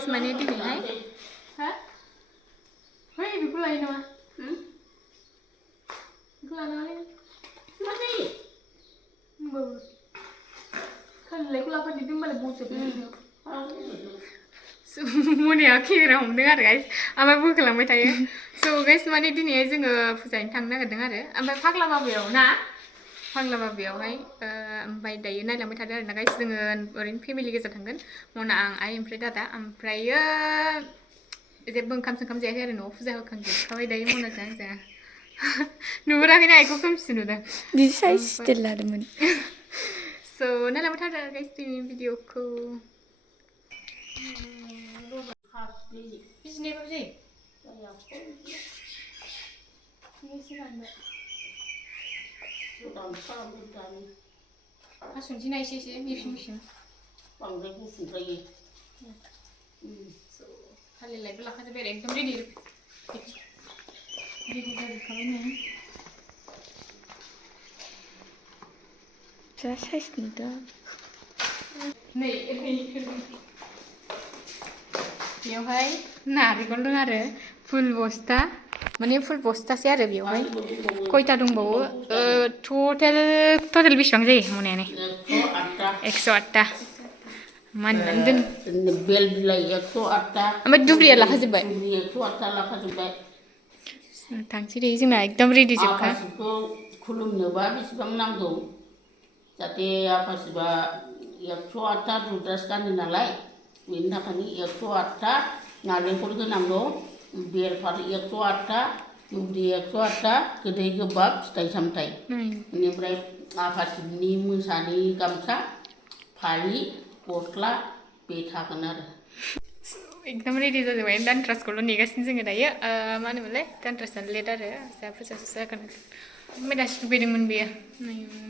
guys माने दिनैहाय हा hey बेखौ लायो नामा बेखौ लानानै मा जायो होमबाबो खालिलायखौ लाफादेरदों होमबालाय बसजोबनो मनिया केमेरा हमदों आरो गाइस ओमफ्राय बोखोलांबाय थायो स' गाइस माने दिनैहाय जोङो फुजायैनो थांनो नागिरदों आरो ओमफ्राय फाग्ला बाबायाव ना फाग्ला बाबायावहाय ओमफ्राय दायो नायलांबाय थादों आरोना गाइस जोङो ओरैनो फेमिलि गोजा थांगोन मना आं आइ ओमफ्राय दादा ओमफ्रायो जेबो ओंखाम जायाखै आरो न'आव फुजा होखांजोबखाबाय दायो मनाजों आंजों नुहुराखैना आइखौ खोमसि नुदों बिदि साइज स्टिल लादोंमोन स' नायलांबाय थादों गाइस दिनैनि भिडिअखौ बिजिनायबाबो जायो हासुनोसै ना एसे मिसिं बांद्राय गुसुद्रायो थालिरलायबो लाखाजोब्बाय आरो एकदम रेडि जाजोबखाबाय नै जा साइज नुदों नै बेयावहाय नारेंखल दं आरो फुल बस्थासे आरो बेयावहाय खयथा दंबावो टटेल बेसेबां जायो मनायानो 108टा मानिनानै दोन बेल बिलाइ 108टा ओमफ्राय दुब्रिया लाखाजोब्बाय 108टा लाखाजोब्बाय थांसै दे जोंना एकदम रेडि जोबखा आफासिखौ खुलुमनोबा बेसेबां नांगौ जाहाथे आफासिबा 108टा रुद्रास गानो नालाय बेनि थाखायनो 108टा नारेंखल होनांगौ बेलफार 108टा दुब्रि 108टा गोदै गोबाब फिथाइ सामथाइ बेनिफ्राय आफासिनि मोसानि गामसा फालि गस्ला बे थागोन आरो एकदम रेडि जाजोब्बाय दानट्रासखौल' नेगासिनो जोङो दायो मा होनोमोनलाय दानट्रासआ लेट आरो जा फुजासो जागोन ओमफ्राय दासो दुगैदोंमोन बेयो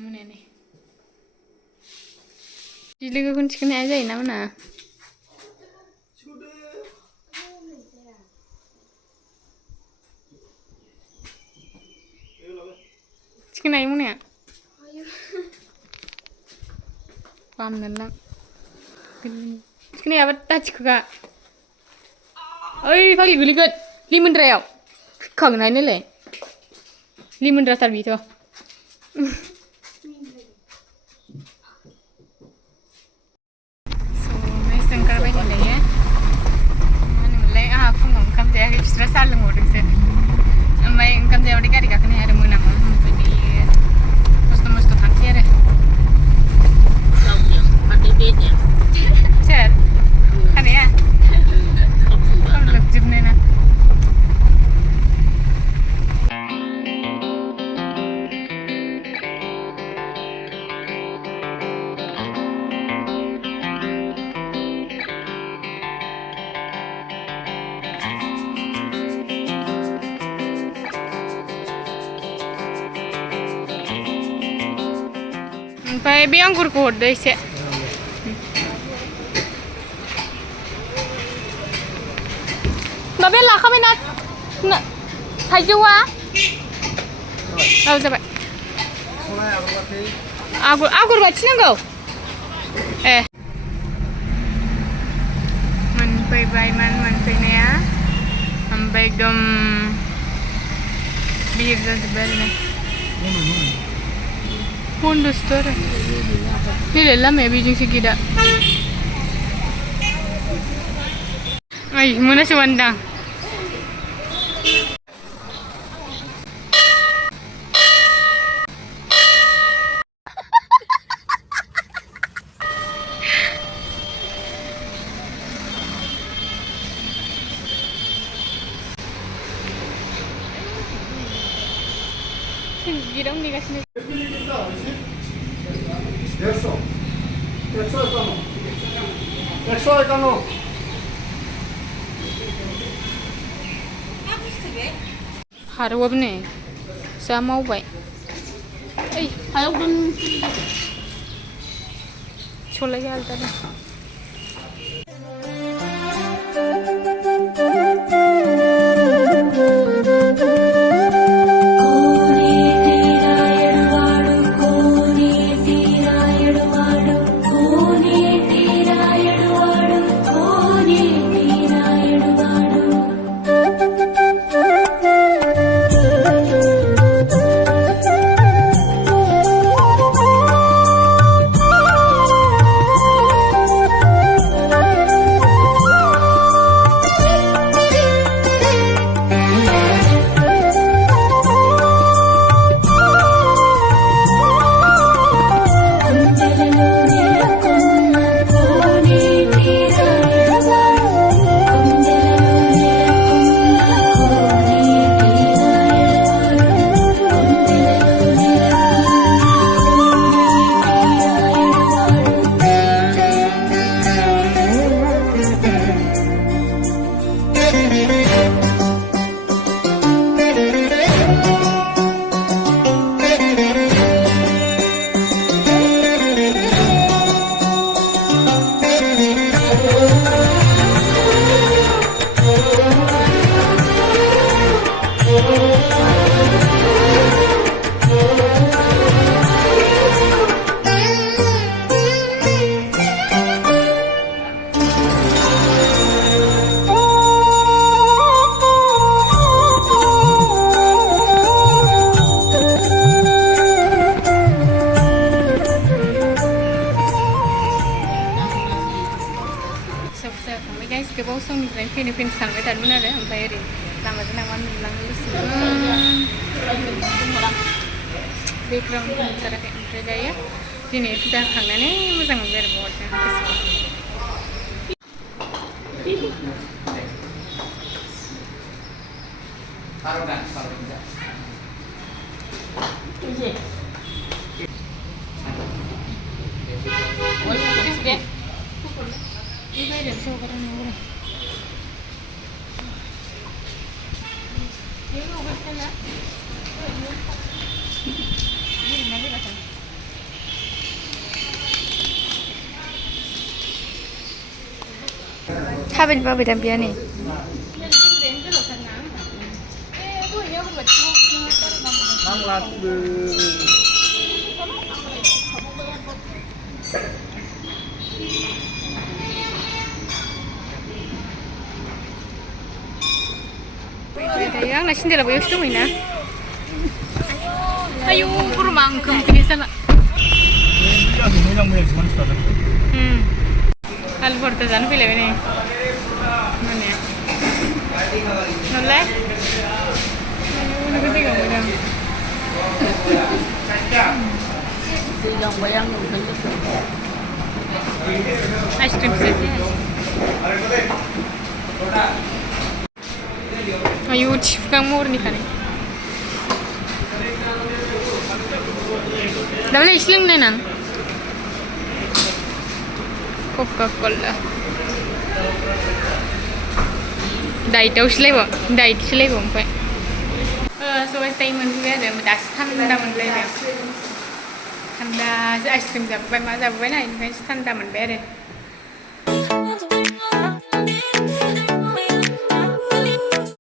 मोनायानो लोगोखौनो थिखोनो हाया जायोना मोना थिखोनो हायो मोनाया बामनानै लां थिखोनो हायाबा दा थिखोखा ओइ फाग्लि गोलैगोन लिमोनद्रायाव फैखागोन नायलाय लिमोनद्राथार बेथ' ओंखारबाय दायो मा होनोमोनलाय आंहा फुङाव ओंखाम जायाखै बिस्रा साहा लोंबावदोंसो ओमफ्राय ओंखाम जायाबाथाय गारि गाखोनो हाया आरो मोनामो ओमफ्राय दायो मस्थ' थांसै आरो सोर खानाया लोबजोबनो ना ओमफ्राय बे आंगुरखौ हरदो एसे माबाया लाखाबायना थाइजौआ औ जाबाय आगर बाथि नांगौ ए मोनफैबायमोन मोनफैनाया ओमफ्राय एकदम बिहिर जाजोब्बाय आरो बन्दसो आरो नैलाय लामाया बेजोंसो गेदा ओइ मोनासो मोनदां गिराव नेगासिनो खारौआबो नै जा मावबाय ओइ हायाव दोन सलाय आलदा दं फैनो सानबाय थादोंमोन आरो ओमफ्राय ओरै लामाजों लामा नुलांनो गोसोमोन बेकग्राउन्ड नुथाराखै ओमफ्राय दायो दिनै फुजा होखांनानै मोजां मोनबाय आरो बहुतनो गोसोखौ थाबायनो बाबाय दां बिया नै दायो आंना सेन्देला बैयावसो दंहैयोना आयु गरमा ओंखाम उखैनाय जाला आलु भर्ता जानो फैलायबाय नै मोनायाव नोंलाय नोगोद दै गांबायदां दै गांबाय आं आइसक्रिमसो आयु थिफुखां महरनिखानै दाबोलाय एसे लोंनो नां Coca-Cola दाइटसोलायबाव ओमफ्राय सबाय फिथाइ मोनफैबाय आरो दासो थान्दा मोनलायबाय थान्दा आइसक्रिम जाबोबाय मा जाबोबाय ना बेनिखायनो थान्दा मोनबाय आरो